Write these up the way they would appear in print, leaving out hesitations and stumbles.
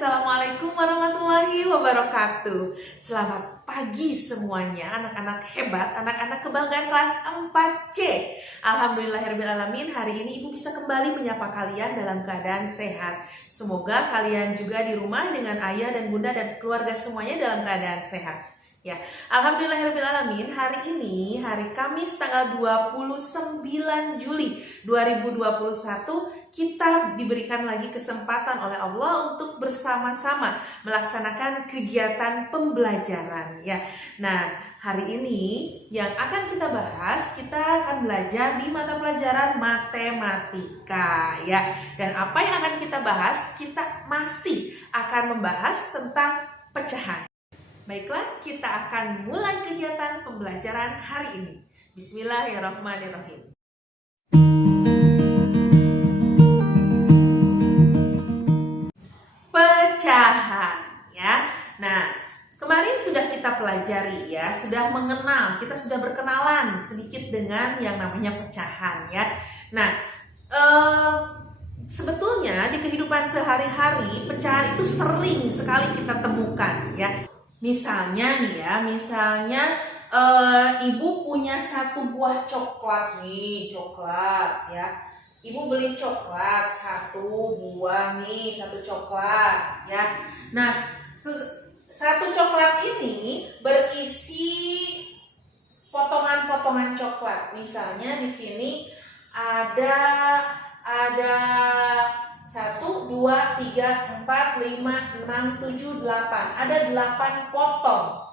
Assalamualaikum warahmatullahi wabarakatuh. Selamat pagi semuanya, anak-anak hebat, anak-anak kebanggaan kelas 4C. Alhamdulillahirrahmanirrahim, hari ini Ibu bisa kembali menyapa kalian dalam keadaan sehat. Semoga kalian juga di rumah dengan ayah dan bunda dan keluarga semuanya dalam keadaan sehat. Ya, alhamdulillahirrahmanirrahim, hari ini hari Kamis tanggal 29 Juli 2021 kita diberikan lagi kesempatan oleh Allah untuk bersama-sama melaksanakan kegiatan pembelajaran ya. Nah, hari ini yang akan kita bahas, kita akan belajar di mata pelajaran matematika ya. Dan apa yang akan kita bahas? Kita masih akan membahas tentang pecahan. Baiklah, kita akan mulai kegiatan pembelajaran hari ini. Bismillahirrahmanirrahim. Pecahan ya. Nah, kemarin sudah kita pelajari ya, sudah mengenal, kita sudah berkenalan sedikit dengan yang namanya pecahan ya. Nah, sebetulnya di kehidupan sehari-hari pecahan itu sering sekali kita temukan ya. Misalnya nih ya, ibu punya satu buah coklat nih, coklat ya. Ibu beli coklat satu buah nih, satu coklat ya. Nah, satu coklat ini berisi potongan-potongan coklat. Misalnya di sini ada 1, 2, 3, 4, 5, 6, 7, 8. Ada 8 potong.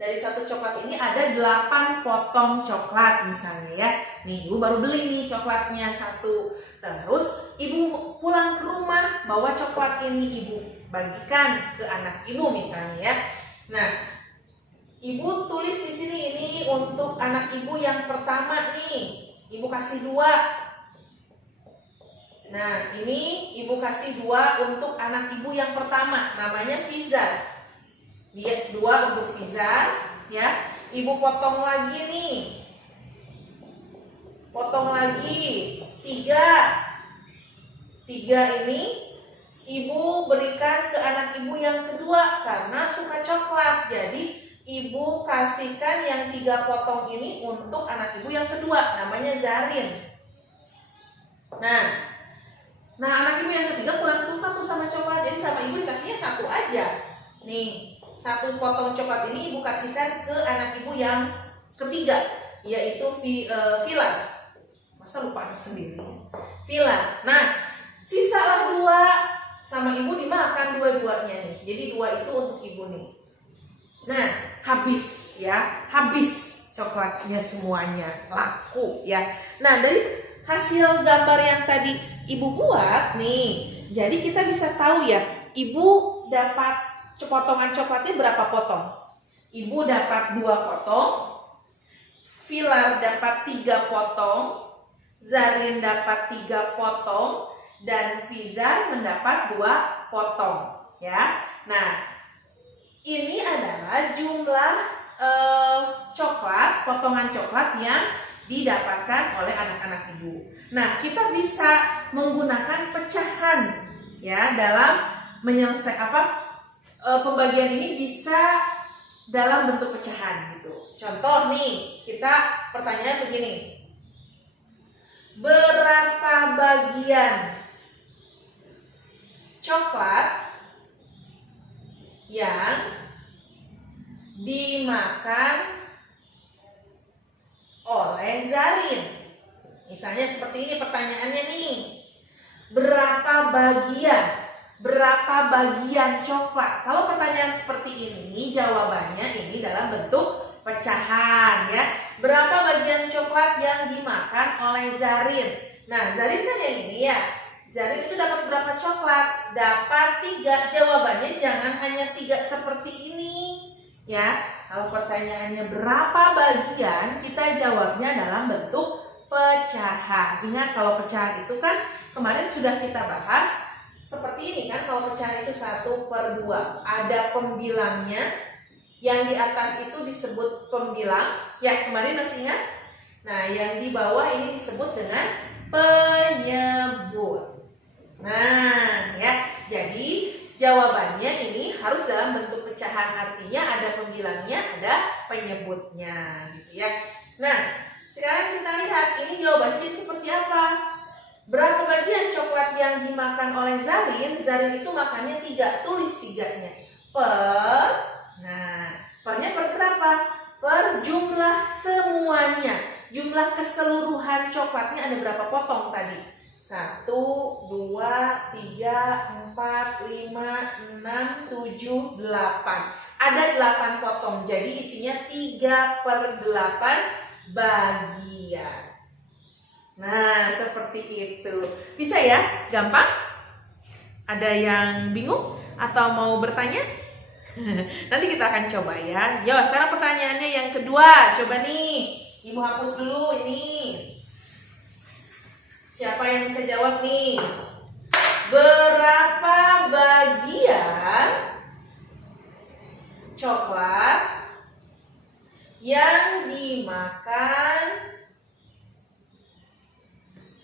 Dari satu coklat ini ada 8 potong coklat misalnya ya. Nih, ibu baru beli nih coklatnya satu. Terus ibu pulang ke rumah, bawa coklat ini ibu bagikan ke anak ibu misalnya ya. Nah, ibu tulis di sini ini untuk anak ibu yang pertama nih. Ibu kasih 2. Nah, ini ibu kasih 2 untuk anak ibu yang pertama, namanya Fiza. Dia 2 untuk Fiza, ya. Ibu potong lagi nih. Potong lagi 3. 3 ini ibu berikan ke anak ibu yang kedua karena suka coklat. Jadi ibu kasihkan yang 3 potong ini untuk anak ibu yang kedua, namanya Zarin. Nah, anak ibu yang ketiga kurang suka tuh sama coklat, jadi sama ibu dikasihnya 1 aja. Nih, 1 potong coklat ini ibu kasihkan ke anak ibu yang ketiga, yaitu Vila. Masa lupa anak sendiri? Vila. Nah, sisalah 2 sama ibu dimakan dua-duanya nih. Jadi 2 itu untuk ibu nih. Nah, habis ya, habis coklatnya semuanya, laku ya. Nah, dari hasil gambar yang tadi ibu buat nih, jadi kita bisa tahu ya, ibu dapat potongan coklatnya berapa potong. Ibu dapat 2 potong, Filar dapat 3 potong, Zarin dapat 3 potong, dan Fiza mendapat 2 potong ya. Nah, ini adalah jumlah coklat, potongan coklat yang didapatkan oleh anak-anak ibu. Nah, kita bisa menggunakan pecahan ya dalam menyelesaikan pembagian ini, bisa dalam bentuk pecahan gitu. Contoh nih, kita pertanyaan begini. Berapa bagian coklat yang dimakan oleh Zarin? Misalnya seperti ini pertanyaannya nih. Berapa bagian coklat? Kalau pertanyaan seperti ini, jawabannya ini dalam bentuk pecahan ya. Berapa bagian coklat yang dimakan oleh Zarin? Nah, Zarin kan yang ini ya. Zarin itu dapat berapa coklat? Dapat 3. Jawabannya jangan hanya 3 seperti ini ya. Kalau pertanyaannya berapa bagian, kita jawabnya dalam bentuk pecahan. Ingat, kalau pecahan itu kan kemarin sudah kita bahas seperti ini kan. Kalau pecahan itu 1/2, ada pembilangnya. Yang di atas itu disebut pembilang ya, kemarin masih ingat? Nah, yang di bawah ini disebut dengan penyebut. Nah ya, jadi jawabannya ini harus dalam bentuk pecahan, artinya ada pembilangnya, ada penyebutnya gitu ya. Nah, sekarang kita lihat ini jawabannya jadi seperti apa. Berapa bagian coklat yang dimakan oleh Zarin? Zarin itu makannya 3, tulis 3-nya. Pernya per berapa? Per jumlah semuanya. Jumlah keseluruhan coklatnya ada berapa potong tadi? 1, 2, 3, 4, 5, 6, 7, 8. Ada 8 potong, jadi isinya 3/8 bagian. Nah, seperti itu. Bisa ya? Gampang? Ada yang bingung atau mau bertanya? Nanti kita akan coba ya. Yo, sekarang pertanyaannya yang kedua. Coba nih, Ibu hapus dulu ini. Siapa yang bisa jawab nih? Berapa bagian coklat yang dimakan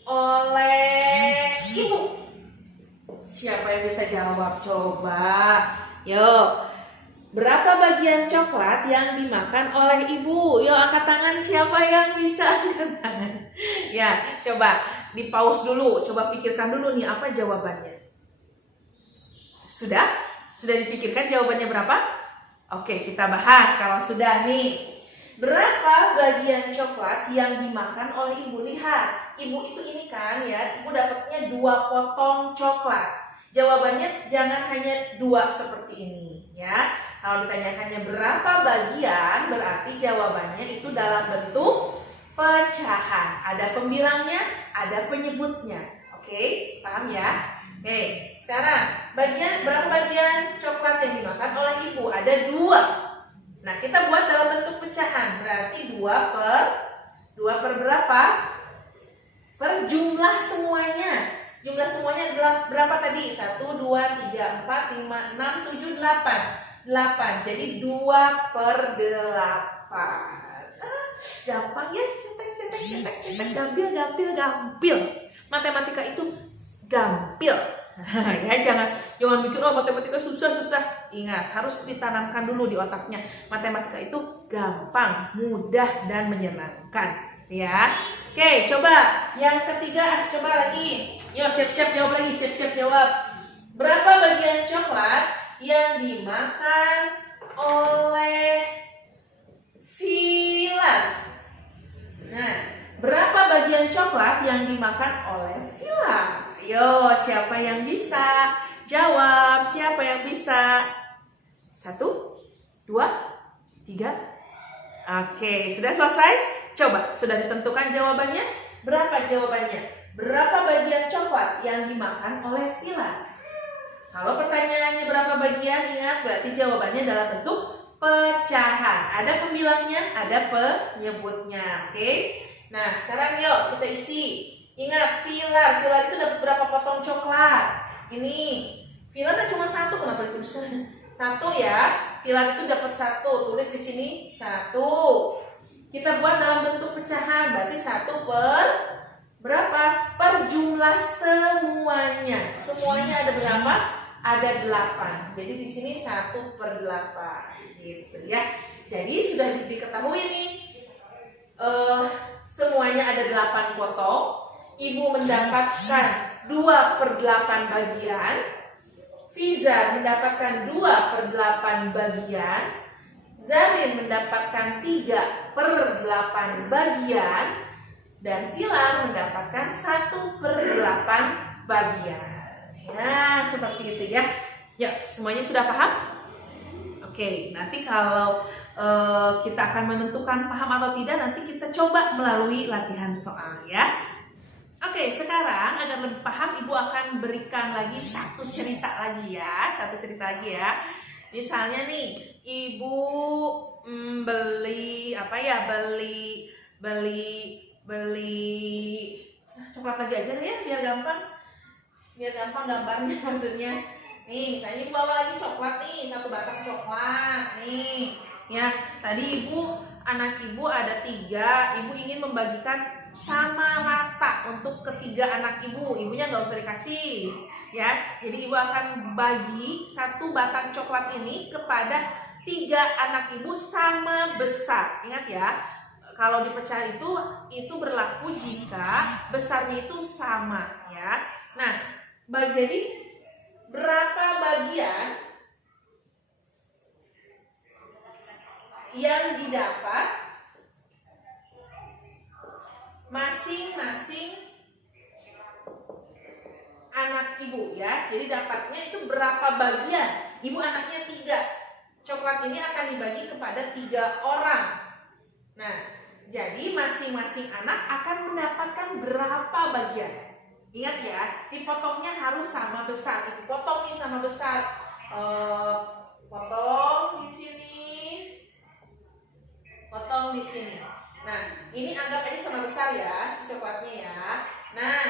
oleh ibu? Siapa yang bisa jawab? Coba. Yuk. Berapa bagian coklat yang dimakan oleh ibu? Yuk, angkat tangan siapa yang bisa angkat tangan. Ya, coba di pause dulu. Coba pikirkan dulu nih apa jawabannya. Sudah? Sudah dipikirkan jawabannya berapa? Oke, kita bahas kalau sudah nih. Berapa bagian coklat yang dimakan oleh ibu? Lihat, ibu itu ini kan ya, ibu dapatnya 2 potong coklat. Jawabannya jangan hanya 2 seperti ini ya. Kalau ditanyakannya berapa bagian, berarti jawabannya itu dalam bentuk pecahan. Ada pembilangnya, ada penyebutnya. Oke, paham ya? Oke, sekarang berapa bagian coklat yang dimakan oleh ibu? Ada 2. Nah, kita buat dalam bentuk pecahan. Berarti 2 per berapa? Per jumlah semuanya. Jumlah semuanya berapa tadi? 1, 2, 3, 4, 5, 6, 7, 8. Jadi 2/8. Gampang ya? Cetek, gampil. Matematika itu gampil. Ya, jangan mikir matematika susah. Ingat, harus ditanamkan dulu di otaknya. Matematika itu gampang, mudah dan menyenangkan, ya. Oke, coba yang ketiga, coba lagi. Yuk, siap-siap jawab lagi, siap-siap jawab. Berapa bagian coklat yang dimakan oleh Vila? Nah, berapa bagian coklat yang dimakan oleh Vila? Ayo, siapa yang bisa jawab? Siapa yang bisa? 1, 2, 3. Oke, sudah selesai? Coba, sudah ditentukan jawabannya? Berapa jawabannya? Berapa bagian coklat yang dimakan oleh Vila? Kalau pertanyaannya berapa bagian, ingat berarti jawabannya dalam bentuk pecahan. Ada pembilangnya, ada penyebutnya. Oke? Nah, sekarang yuk kita isi. Ingat, Vila itu dapat berapa potong coklat? Ini, Vila kan cuma 1, kenapa ditulis 1 ya? Vila itu dapat 1, tulis di sini 1. Kita buat dalam bentuk pecahan, berarti 1 per berapa? Per jumlah semuanya. Semuanya ada berapa? Ada 8. Jadi di sini 1/8, gitu ya. Jadi sudah diketahui nih, semuanya ada 8 potong. Ibu mendapatkan 2/8 bagian, Fiza mendapatkan 2/8 bagian, Zarin mendapatkan 3/8 bagian, dan Vila mendapatkan 1/8 bagian. Ya, seperti itu ya. Yuk, semuanya sudah paham? Oke, nanti kalau kita akan menentukan paham atau tidak, nanti kita coba melalui latihan soal ya. Oke, sekarang agar lebih paham, Ibu akan berikan lagi satu cerita lagi ya. Misalnya nih, Ibu beli coklat lagi aja ya, biar gampang gambarnya maksudnya. Nih, misalnya Ibu bawa lagi coklat nih, 1 batang coklat nih. Ya, tadi anak Ibu ada 3, Ibu ingin membagikan sama rata untuk ketiga anak ibu. Ibunya nggak usah dikasih ya. Jadi ibu akan bagi satu batang coklat ini kepada 3 anak ibu sama besar. Ingat ya, kalau dipecah itu berlaku jika besarnya itu sama ya. Nah, jadi berapa bagian yang didapat masing-masing anak ibu ya. Jadi dapatnya itu berapa bagian. Ibu anaknya 3. Coklat ini akan dibagi kepada 3 orang. Nah, jadi masing-masing anak akan mendapatkan berapa bagian. Ingat ya, dipotongnya harus sama besar. Ibu potong nih sama besar. Potong di sini. Potong di sini. Nah, ini anggap aja sama besar ya, si coklatnya ya. Nah,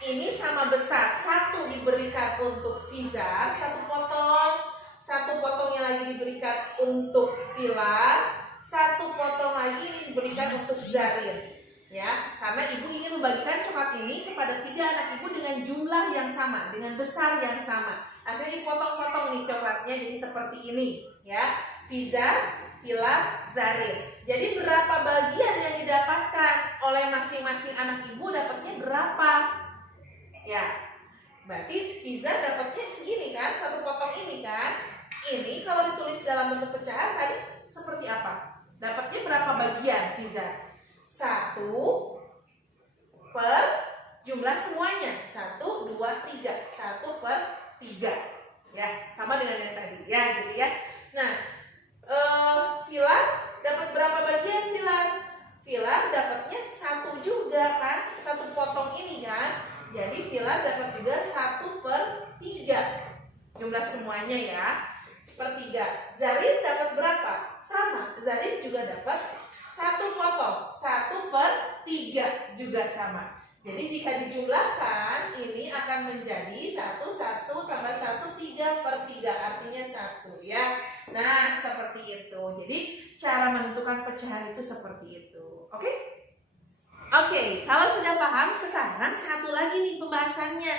ini sama besar. 1 diberikan untuk Fiza, 1 potong. 1 potongnya lagi diberikan untuk Vila. 1 potong lagi ini diberikan untuk Zarin. Ya, karena ibu ingin membagikan coklat ini kepada 3 anak ibu dengan jumlah yang sama, dengan besar yang sama. Akhirnya dipotong-potong nih coklatnya jadi seperti ini, ya. Fiza, Vila, Zarin. Jadi berapa bagian yang didapatkan oleh masing-masing anak ibu, dapatnya berapa? Ya, berarti Fiza dapatnya segini kan, 1 potong ini kan. Ini kalau ditulis dalam bentuk pecahan tadi seperti apa? Dapatnya berapa bagian Fiza? 1 per jumlah semuanya 1, 2, 3 1 per 3 ya, sama dengan yang tadi ya gitu ya. Nah, Vila dapat berapa bagian Vila? Vila dapatnya 1 juga kan, 1 potong ini kan. Jadi Vila dapat juga 1 per 3 jumlah semuanya ya, per 3. Zarin dapat berapa? Sama, Zarin juga dapat 1 potong, 1 per 3 juga sama. Jadi jika dijumlahkan ini akan menjadi 1 tambah 1 3 per 3, artinya 1 ya. Nah, seperti itu. Jadi cara menentukan pecahan itu seperti itu. Oke? Oke, kalau sudah paham, sekarang satu lagi nih pembahasannya.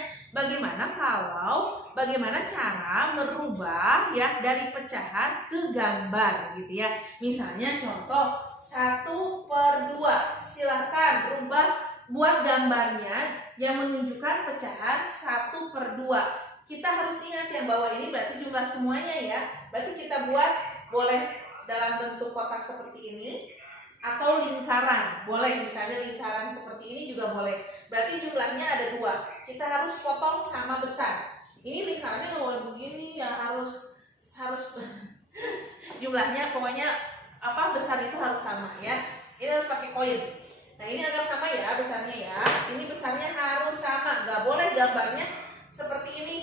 Bagaimana cara merubah ya dari pecahan ke gambar gitu ya. Misalnya contoh 1 per 2. Silahkan buat gambarnya yang menunjukkan pecahan 1 per 2. Kita harus ingat ya bahwa ini berarti jumlah semuanya ya. Berarti kita buat boleh dalam bentuk kotak seperti ini atau lingkaran. Boleh, misalnya lingkaran seperti ini juga boleh. Berarti jumlahnya ada 2. Kita harus potong sama besar. Ini lingkarannya nggak boleh begini ya, harus jumlahnya pokoknya besar itu harus sama ya. Ini harus pakai koin. Nah, ini agak sama ya besarnya ya. Ini besarnya harus sama. Nggak boleh gambarnya seperti ini.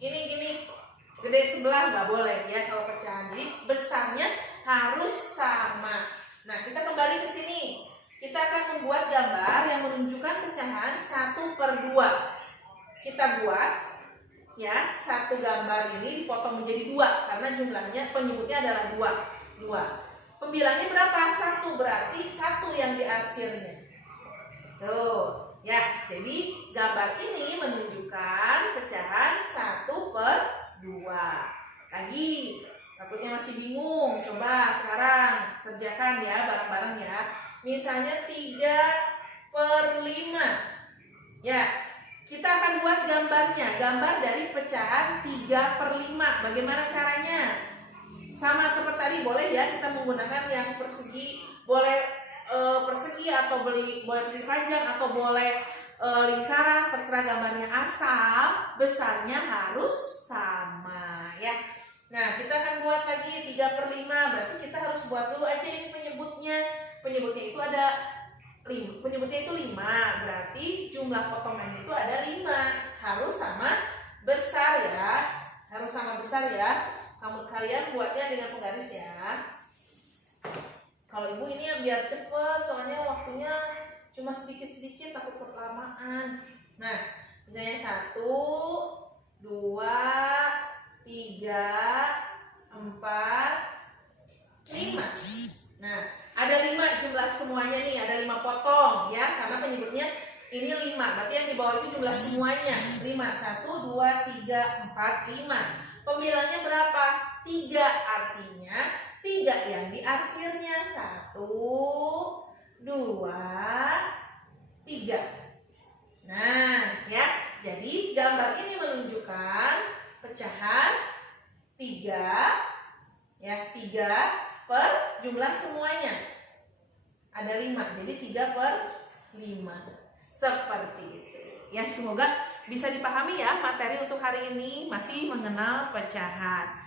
Ini gini gede sebelah, nggak boleh ya kalau pecahan. Jadi besarnya harus sama. Nah, kita kembali ke sini. Kita akan membuat gambar yang menunjukkan pecahan 1 per 2. Kita buat ya, satu gambar ini dipotong menjadi 2 karena jumlahnya penyebutnya adalah 2. Pembilangnya berapa? 1, berarti 1 yang diarsirnya. Tuh, ya. Jadi gambar ini menunjukkan pecahan 1 per 2. Lagi, takutnya masih bingung. Coba sekarang kerjakan ya bareng-bareng ya. Misalnya 3 per 5. Ya, kita akan buat gambarnya. Gambar dari pecahan 3 per 5. Bagaimana caranya? Sama seperti tadi, boleh ya kita menggunakan yang persegi. Boleh persegi atau boleh persegi panjang atau boleh lingkaran, terserah gambarnya, asal besarnya harus sama ya. Nah, kita akan buat lagi 3 per 5. Berarti kita harus buat dulu aja ini penyebutnya. Penyebutnya itu ada 5. Penyebutnya itu 5. Berarti jumlah potongannya itu ada 5. Harus sama besar ya. Harus sama besar ya. Kalian buatnya dengan penggaris ya. Kalau ibu ini ya biar cepet, soalnya waktunya cuma sedikit-sedikit, takut kelamaan. Nah, misalnya 1, 2, 3, 4, 5. Nah, Ada 5 jumlah semuanya nih, ada 5 potong ya, karena penyebutnya ini 5, berarti yang di bawah itu jumlah semuanya 5, 1, 2, 3, 4, 5. Pembilangnya berapa? 3, artinya 3 yang di arsirnya 1, 2, 3. Nah ya, jadi gambar ini menunjukkan pecahan 3 ya, 3 per jumlah semuanya ada 5, jadi 3 per 5 seperti itu ya. Semoga bisa dipahami ya materi untuk hari ini, masih mengenal pecahan.